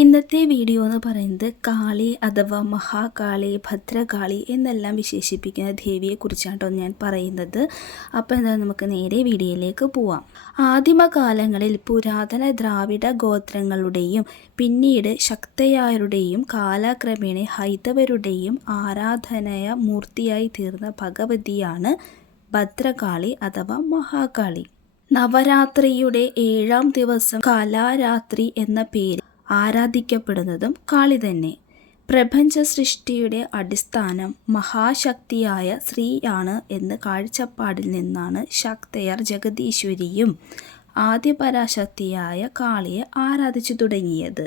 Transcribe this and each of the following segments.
ഇന്നത്തെ വീഡിയോ എന്ന് പറയുന്നത് കാളി അഥവാ മഹാകാളി, ഭദ്രകാളി എന്നെല്ലാം വിശേഷിപ്പിക്കുന്ന ദേവിയെക്കുറിച്ചാണ് ഞാൻ പറയുന്നത്. അപ്പോൾ എന്താ നമുക്ക് നേരെ വീഡിയോയിലേക്ക് പോവാം. ആദിമകാലങ്ങളിൽ പുരാതന ദ്രാവിഡ ഗോത്രങ്ങളുടെയും പിന്നീട് ശക്തയാരുടെയും കാലക്രമേണ ഹൈന്ദവരുടെയും ആരാധനയ മൂർത്തിയായി തീർന്ന ഭഗവതിയാണ് ഭദ്രകാളി അഥവാ മഹാകാളി. നവരാത്രിയുടെ 7ാം ദിവസം കാലരാത്രി എന്ന പേരിൽ ആരാധിക്കപ്പെടുന്നതും കാളി തന്നെ. പ്രപഞ്ച സൃഷ്ടിയുടെ അടിസ്ഥാനം മഹാശക്തിയായ സ്ത്രീയാണ് എന്ന കാഴ്ചപ്പാടിൽ നിന്നാണ് ശക്തയർ ജഗദീശ്വരിയും ആദ്യപരാശക്തിയായ കാളിയെ ആരാധിച്ചു തുടങ്ങിയത്.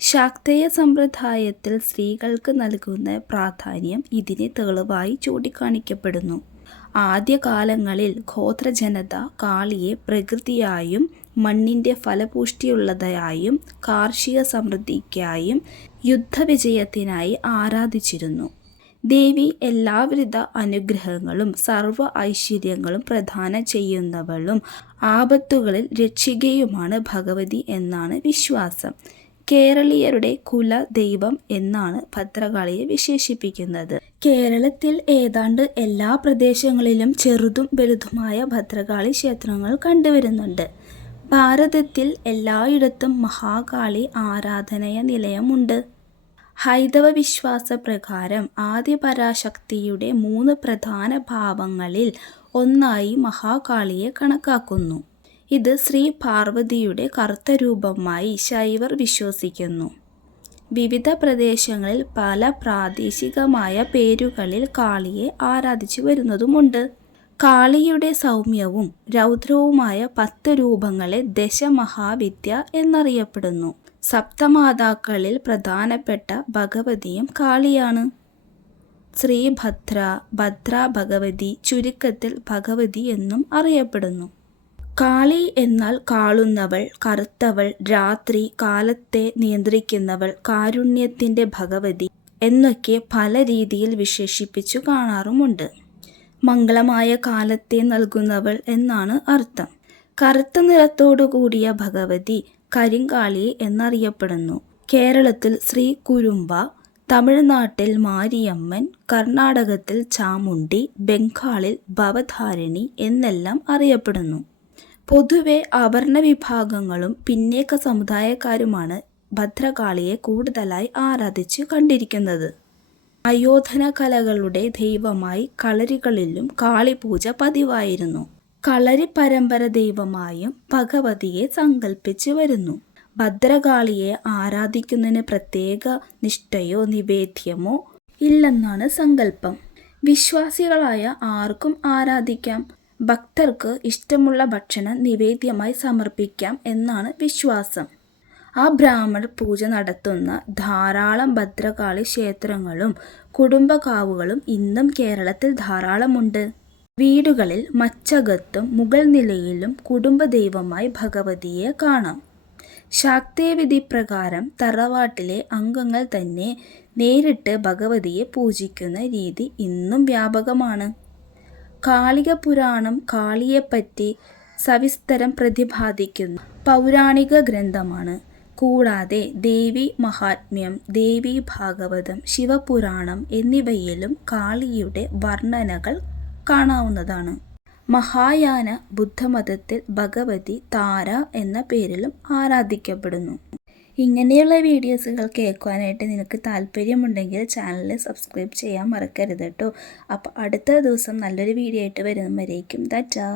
ശാക്തേയ സമ്പ്രദായത്തിൽ സ്ത്രീകൾക്ക് നൽകുന്ന പ്രാധാന്യം ഇതിനെ തെളിവായി ചൂണ്ടിക്കാണിക്കപ്പെടുന്നു. ആദ്യകാലങ്ങളിൽ ഗോത്രജനത കാളിയെ പ്രകൃതിയായും മണ്ണിൻ്റെ ഫലപുഷ്ടിയുള്ളതായും കാർഷിക സമൃദ്ധിക്കായും യുദ്ധവിജയത്തിനായി ആരാധിച്ചിരുന്നു. ദേവി എല്ലാവിധ അനുഗ്രഹങ്ങളും സർവ്വ ഐശ്വര്യങ്ങളും പ്രദാനം ചെയ്യുന്നവളും ആപത്തുകളിൽ രക്ഷികയുമാണ് ഭഗവതി എന്നാണ് വിശ്വാസം. കേരളീയരുടെ കുലദൈവം എന്നാണ് ഭദ്രകാളിയെ വിശേഷിപ്പിക്കുന്നത്. കേരളത്തിൽ ഏതാണ്ട് എല്ലാ പ്രദേശങ്ങളിലും ചെറുതും വലുതുമായ ഭദ്രകാളി ക്ഷേത്രങ്ങൾ കണ്ടുവരുന്നുണ്ട്. ഭാരതത്തിൽ എല്ലായിടത്തും മഹാകാളി ആരാധനയ നിലയമുണ്ട്. ഹൈന്ദവ വിശ്വാസപ്രകാരം ആദിപരാശക്തിയുടെ 3 പ്രധാന ഭാവങ്ങളിൽ ഒന്നായി മഹാകാളിയെ കണക്കാക്കുന്നു. ഇത് ശ്രീ പാർവതിയുടെ കറുത്ത രൂപമായി ശൈവർ വിശ്വസിക്കുന്നു. വിവിധ പ്രദേശങ്ങളിൽ പല പ്രാദേശികമായ പേരുകളിൽ കാളിയെ ആരാധിച്ചു വരുന്നതുമുണ്ട്. കാളിയുടെ സൗമ്യവും രൗദ്രവുമായ 10 രൂപങ്ങളെ ദശമഹാവിദ്യ എന്നറിയപ്പെടുന്നു. സപ്തമാതാക്കളിൽ പ്രധാനപ്പെട്ട ഭഗവതിയും കാളിയാണ്. ശ്രീഭദ്ര, ഭദ്ര ഭഗവതി, ചുരുക്കത്തിൽ ഭഗവതി എന്നും അറിയപ്പെടുന്നു. കാളി എന്നാൽ കാളുന്നവൾ, കറുത്തവൾ, രാത്രി കാലത്തെ നിയന്ത്രിക്കുന്നവൾ, കാരുണ്യത്തിൻ്റെ ഭഗവതി എന്നൊക്കെ പല രീതിയിൽ വിശേഷിപ്പിച്ചു കാണാറുമുണ്ട്. മംഗളമായ കാലത്തെ നൽകുന്നവൾ എന്നാണ് അർത്ഥം. കറുത്ത നിറത്തോടുകൂടിയ ഭഗവതി കരിങ്കാളി എന്നറിയപ്പെടുന്നു. കേരളത്തിൽ ശ്രീ കുരുമ്പ, തമിഴ്നാട്ടിൽ മാരിയമ്മൻ, കർണാടകത്തിൽ ചാമുണ്ഡി, ബംഗാളിൽ ഭവധാരിണി എന്നെല്ലാം അറിയപ്പെടുന്നു. പൊതുവെ അവർണ വിഭാഗങ്ങളും പിന്നേക്ക സമുദായക്കാരുമാണ് ഭദ്രകാളിയെ കൂടുതലായി ആരാധിച്ചു കണ്ടിരിക്കുന്നത്. ആയോധന കലകളുടെ ദൈവമായി കളരികളിലും കാളിപൂജ പതിവായിരുന്നു. കളരി പരമ്പര ദൈവമായും ഭഗവതിയെ സങ്കല്പിച്ചു വരുന്നു. ഭദ്രകാളിയെ ആരാധിക്കുന്നതിന് പ്രത്യേക നിഷ്ഠയോ നിവേദ്യമോ ഇല്ലെന്നാണ് സങ്കല്പം. വിശ്വാസികളായ ആർക്കും ആരാധിക്കാം. ഭക്തർക്ക് ഇഷ്ടമുള്ള ഭക്ഷണം നിവേദ്യമായി സമർപ്പിക്കാം എന്നാണ് വിശ്വാസം. ആ ബ്രാഹ്മണർ പൂജ നടത്തുന്ന ധാരാളം ഭദ്രകാളി ക്ഷേത്രങ്ങളും കുടുംബകാവുകളും ഇന്നും കേരളത്തിൽ ധാരാളമുണ്ട്. വീടുകളിൽ മച്ചകത്തും മുകൾ നിലയിലും കുടുംബദൈവമായി ഭഗവതിയെ കാണാം. ശാക്തേയവിധി പ്രകാരം തറവാട്ടിലെ അംഗങ്ങൾ തന്നെ നേരിട്ട് ഭഗവതിയെ പൂജിക്കുന്ന രീതി ഇന്നും വ്യാപകമാണ്. കാളിക പുരാണം കാളിയെപ്പറ്റി സവിസ്തരം പ്രതിപാദിക്കുന്ന പൗരാണിക ഗ്രന്ഥമാണ്. കൂടാതെ ദേവി മഹാത്മ്യം, ദേവി ഭാഗവതം, ശിവപുരാണം എന്നിവയിലും കാളിയുടെ വർണ്ണനകൾ കാണാവുന്നതാണ്. മഹായാന ബുദ്ധമതത്തിൽ ഭഗവതി താര എന്ന പേരിലും ആരാധിക്കപ്പെടുന്നു. ഇങ്ങനെയുള്ള വീഡിയോസുകൾ കേൾക്കാനായിട്ട് നിനക്ക് താല്പര്യമുണ്ടെങ്കിൽ ചാനൽ സബ്സ്ക്രൈബ് ചെയ്യാൻ മറക്കരുത് കേട്ടോ. അപ്പോൾ അടുത്ത ദിവസം നല്ലൊരു വീഡിയോ ആയിട്ട് വരുന്നവരേക്കും ടാറ്റാ.